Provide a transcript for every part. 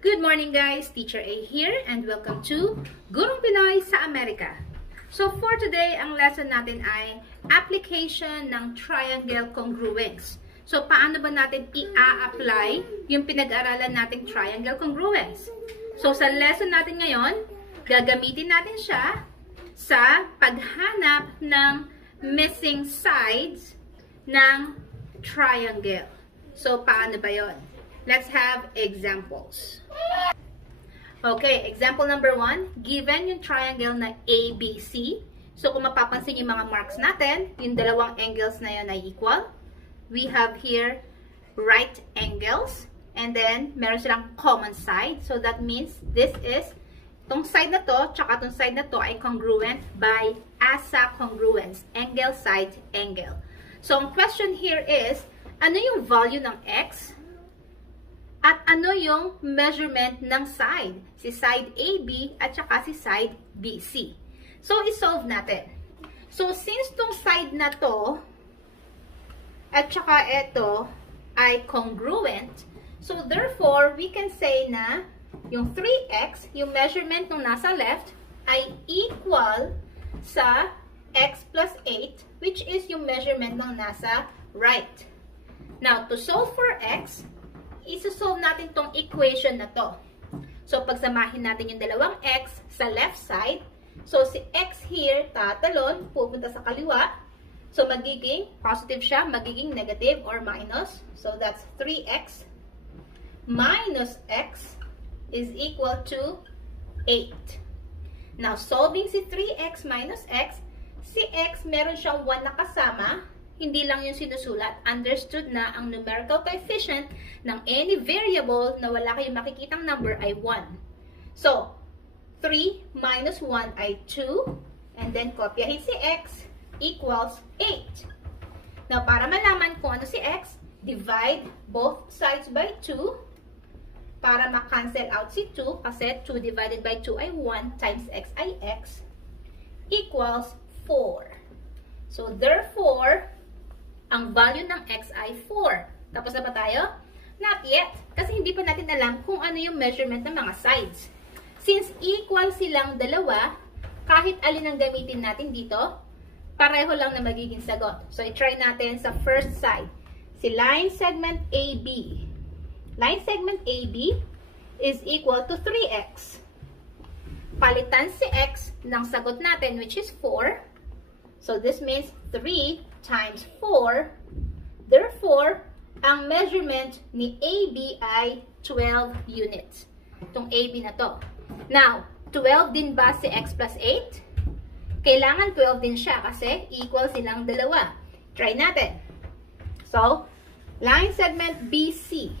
Good morning guys, Teacher A here and welcome to Gurong Pinoy sa Amerika. So for today, ang lesson natin ay application ng triangle congruence. So paano ba natin i-apply yung pinag-aralan nating triangle congruence? So sa lesson natin ngayon, gagamitin natin siya sa paghanap ng missing sides ng triangle. So paano ba yon? Let's have examples. Okay, example number 1. Given yung triangle na ABC. So, kung mapapansin yung mga marks natin, yung dalawang angles na yun ay equal. We have here right angles. And then, meron silang common side. So, that means this is, tong side na to, tsaka tong side na to ay congruent by asa congruence. Angle, side, angle. So, ang question here is, ano yung value ng x? At ano yung measurement ng side? Si side AB at saka si side BC. So, isolve natin. So, since tong side na to at saka ito ay congruent, so therefore, we can say na yung 3x, yung measurement ng nasa left, ay equal sa x plus 8, which is yung measurement ng nasa right. Now, to solve for x, isosolve natin tong equation na to. So, pagsamahin natin yung dalawang x sa left side. So, si x here, tatalon, pupunta sa kaliwa. So, magiging positive siya, magiging negative or minus. So, that's 3x minus x is equal to 8. Now, solving si 3x minus x, si x meron siyang 1 na kasama. Hindi lang yung sinusulat, understood na ang numerical coefficient ng any variable na wala kayong makikitang number ay 1. So, 3 minus 1 ay 2, and then kopyahin si x equals 8. Now, para malaman kung ano si x, divide both sides by 2 para ma-cancel out si 2 kasi 2 divided by 2 ay 1 times x ay x equals 4. So, therefore, ang value ng x ay 4. Tapos na ba tayo? Not yet. Kasi hindi pa natin alam kung ano yung measurement ng mga sides. Since equal silang dalawa, kahit alin ang gamitin natin dito, pareho lang na magiging sagot. So, i-try natin sa first side. Si line segment AB. Line segment AB is equal to 3x. Palitan si x ng sagot natin, which is 4. So, this means 3 times 4. Therefore, ang measurement ni AB ay 12 units. Itong AB na to. Now, 12 din ba si x plus 8? Kailangan 12 din siya kasi equal silang dalawa. Try natin. So, line segment BC.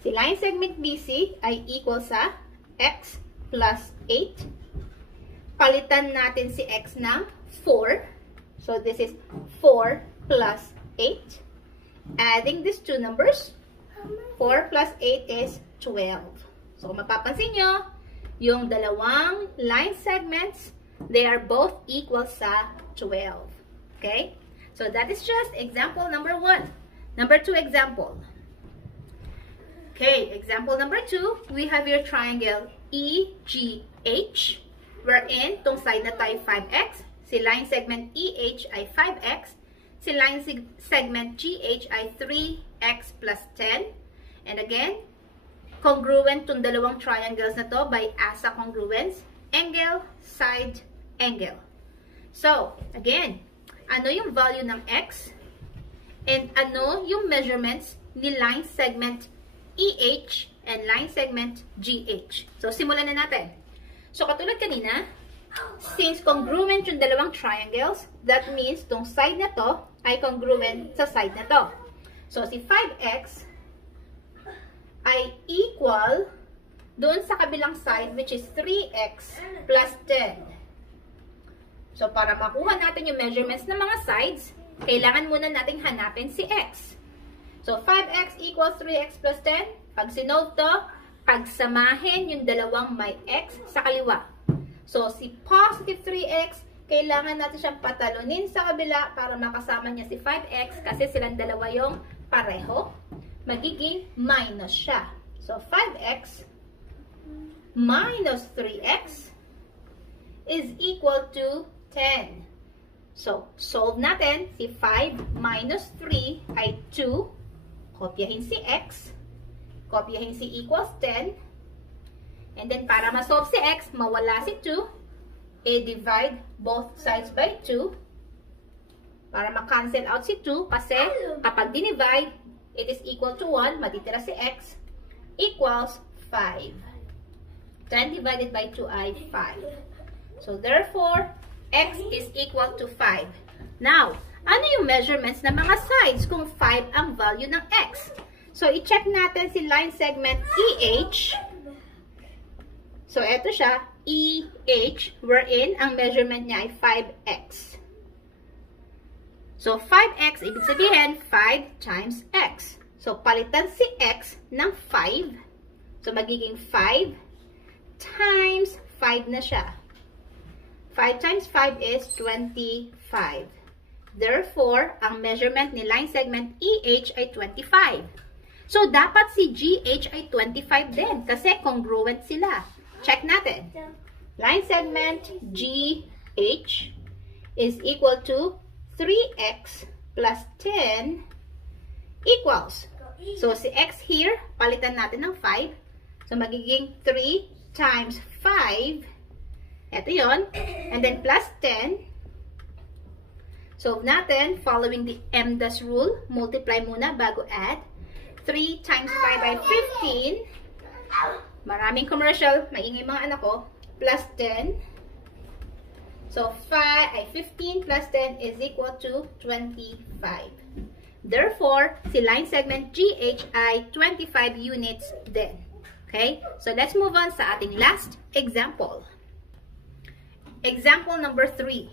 Si line segment BC ay equal sa x plus 8. Palitan natin si x ng 4. So, this is 4 plus 8. Adding these two numbers, 4 plus 8 is 12. So, mapapansin nyo, yung dalawang line segments, they are both equal sa 12. Okay? So, that is just example number 1. Number 2 example. Okay, example number 2, we have your triangle EGH, wherein tong side na tayo 5x, si line segment EH ay 5x. Si line segment GH ay 3x plus 10. And again, congruent tong dalawang triangles na to by asa congruence. Angle, side, angle. So, again, ano yung value ng x? And ano yung measurements ni line segment EH and line segment GH? So, simulan na natin. So, katulad kanina, since congruent yung dalawang triangles, that means tong side na to ay congruent sa side na to. So, si 5x ay equal doon sa kabilang side, which is 3x plus 10. So, para makuha natin yung measurements ng mga sides, kailangan muna natin hanapin si x. So, 5x equals 3x plus 10. Pag sinolve to, pagsamahin yung dalawang may x sa kaliwa. So, si positive 3x, kailangan natin siyang patalunin sa kabila para makasama niya si 5x kasi silang dalawa yung pareho. Magiging minus siya. So, So 5x minus 3x is equal to 10. So, solve natin. Si 5 minus 3 ay 2. Kopyahin si x. Kopyahin si equals 10. And then, para ma-solve si x, mawala si 2. I-divide both sides by 2. Para ma-cancel out si 2. Kasi, kapag dinivide, it is equal to 1. Matitira si x. Equals 5. 10 divided by 2 ay 5. So, therefore, x is equal to 5. Now, ano yung measurements ng mga sides kung 5 ang value ng x? So, i-check natin si line segment EH. So, eto siya, EH, wherein ang measurement niya ay 5x. So, 5x, ibig sabihin, 5 times x. So, palitan si x ng 5. So, magiging 5 times 5 na siya. 5 times 5 is 25. Therefore, ang measurement ni line segment EH ay 25. So, dapat si GH ay 25 din kasi congruent sila. Check natin. Line segment GH is equal to 3x plus 10 equals. So, si x here, palitan natin ng 5. So, magiging 3 times 5. Ito yun. And then plus 10. Solve natin following the MDAS rule. Multiply muna bago add. 3 times 5 ay 15. Maraming commercial. Maingay mga anak ko. Plus 10. So 5 ay 15 plus 10 is equal to 25. Therefore, si line segment GH ay 25 units din. Okay? So, let's move on sa ating last example. Example number 3.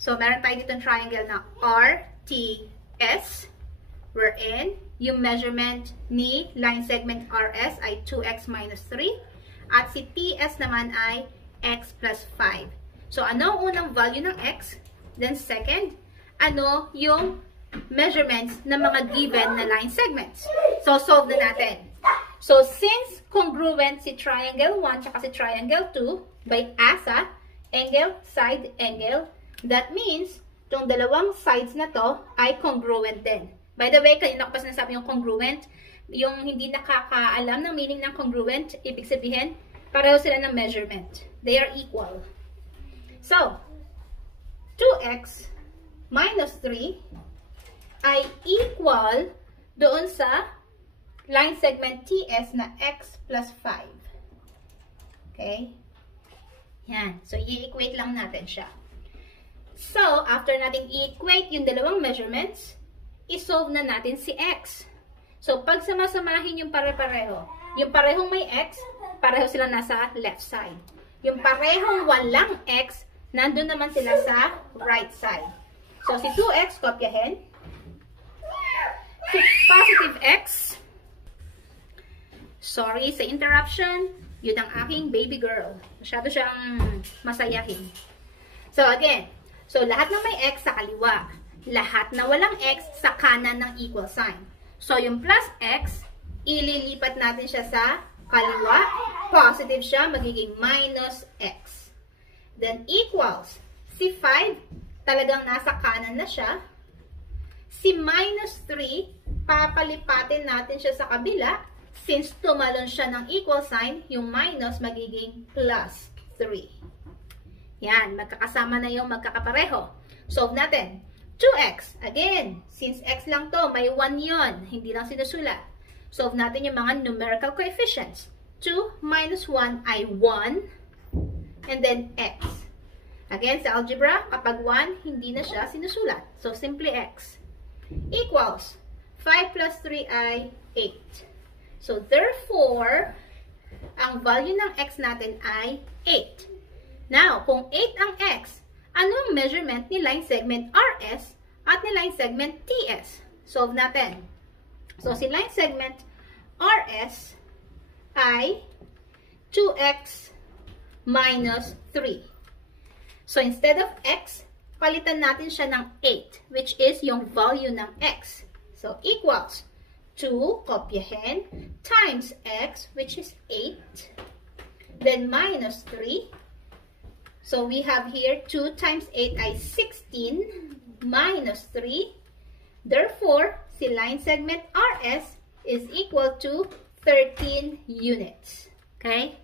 So, meron tayo ditong triangle na RTS, wherein yung measurement ni line segment RS ay 2x minus 3, at si TS naman ay x plus 5. So, ano ang unang value ng x? Then, second, ano yung measurements ng mga given na line segments? So, solve na natin. So, since congruent si triangle 1 at si triangle 2 by ASA, angle, side, angle, that means, itong dalawang sides na to ay congruent din. By the way, kanina ko pa sinasabi yung congruent, yung hindi nakakaalam ng meaning ng congruent, ibig sabihin, pareho sila ng measurement. They are equal. So, 2x minus 3 ay equal doon sa line segment TS na x plus 5. Okay? Yan. So, i-equate lang natin siya. So, after natin i-equate yung dalawang measurements, i-solve na natin si x. So, pag samasamahin yung pare-pareho, yung parehong may x, pareho sila nasa left side. Yung parehong walang x, nandun naman sila sa right side. So, si 2x, kopyahin. Si positive x, sorry sa interruption, yun ang aking baby girl. Masyado siyang masayahin. So, again, so lahat na may x sa kaliwa. Lahat na walang x sa kanan ng equal sign. So, yung plus x, ililipat natin siya sa kaliwa. Positive siya, magiging minus x. Then, equals. Si 5, talagang nasa kanan na siya. Si minus 3, papalipatin natin siya sa kabila. Since tumalon siya ng equal sign, yung minus magiging plus 3. Yan, magkakasama na yung magkakapareho. Solve natin. 2x. Again, since x lang to, may 1 yon, hindi lang sinusulat. Solve natin yung mga numerical coefficients. 2 minus 1 ay 1. And then x. Again, sa algebra, kapag 1, hindi na siya sinusulat. So, simply x. Equals. 5 plus 3 ay 8. So, therefore, ang value ng x natin ay 8. Now, kung 8 ang x, ano ang measurement ni line segment RS at ni line segment TS? Solve natin. So, si line segment RS ay 2x minus 3. So, instead of x, palitan natin siya ng 8, which is yung value ng x. So, equals 2, kopyahin, times x, which is 8, then minus 3. So we have here 2 times 8 ay 16, minus 3. Therefore, si line segment RS is equal to 13 units. Okay?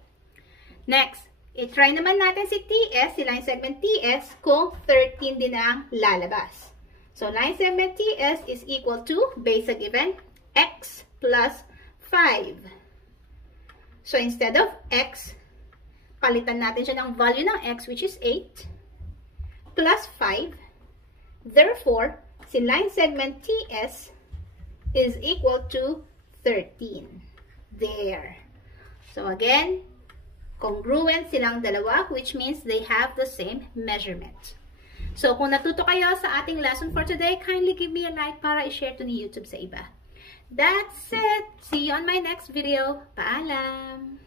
Next, i-try naman natin si TS, si line segment TS, kung 13 din ang lalabas. So, line segment TS is equal to, base sa given, x plus 5. So, instead of x, palitan natin siya ng value ng x, which is 8, plus 5. Therefore, si line segment TS is equal to 13. There. So, again, congruent silang dalawa, which means they have the same measurement. So, kung natuto kayo sa ating lesson for today, kindly give me a like para i-share to ni YouTube sa iba. That's it. See you on my next video. Paalam!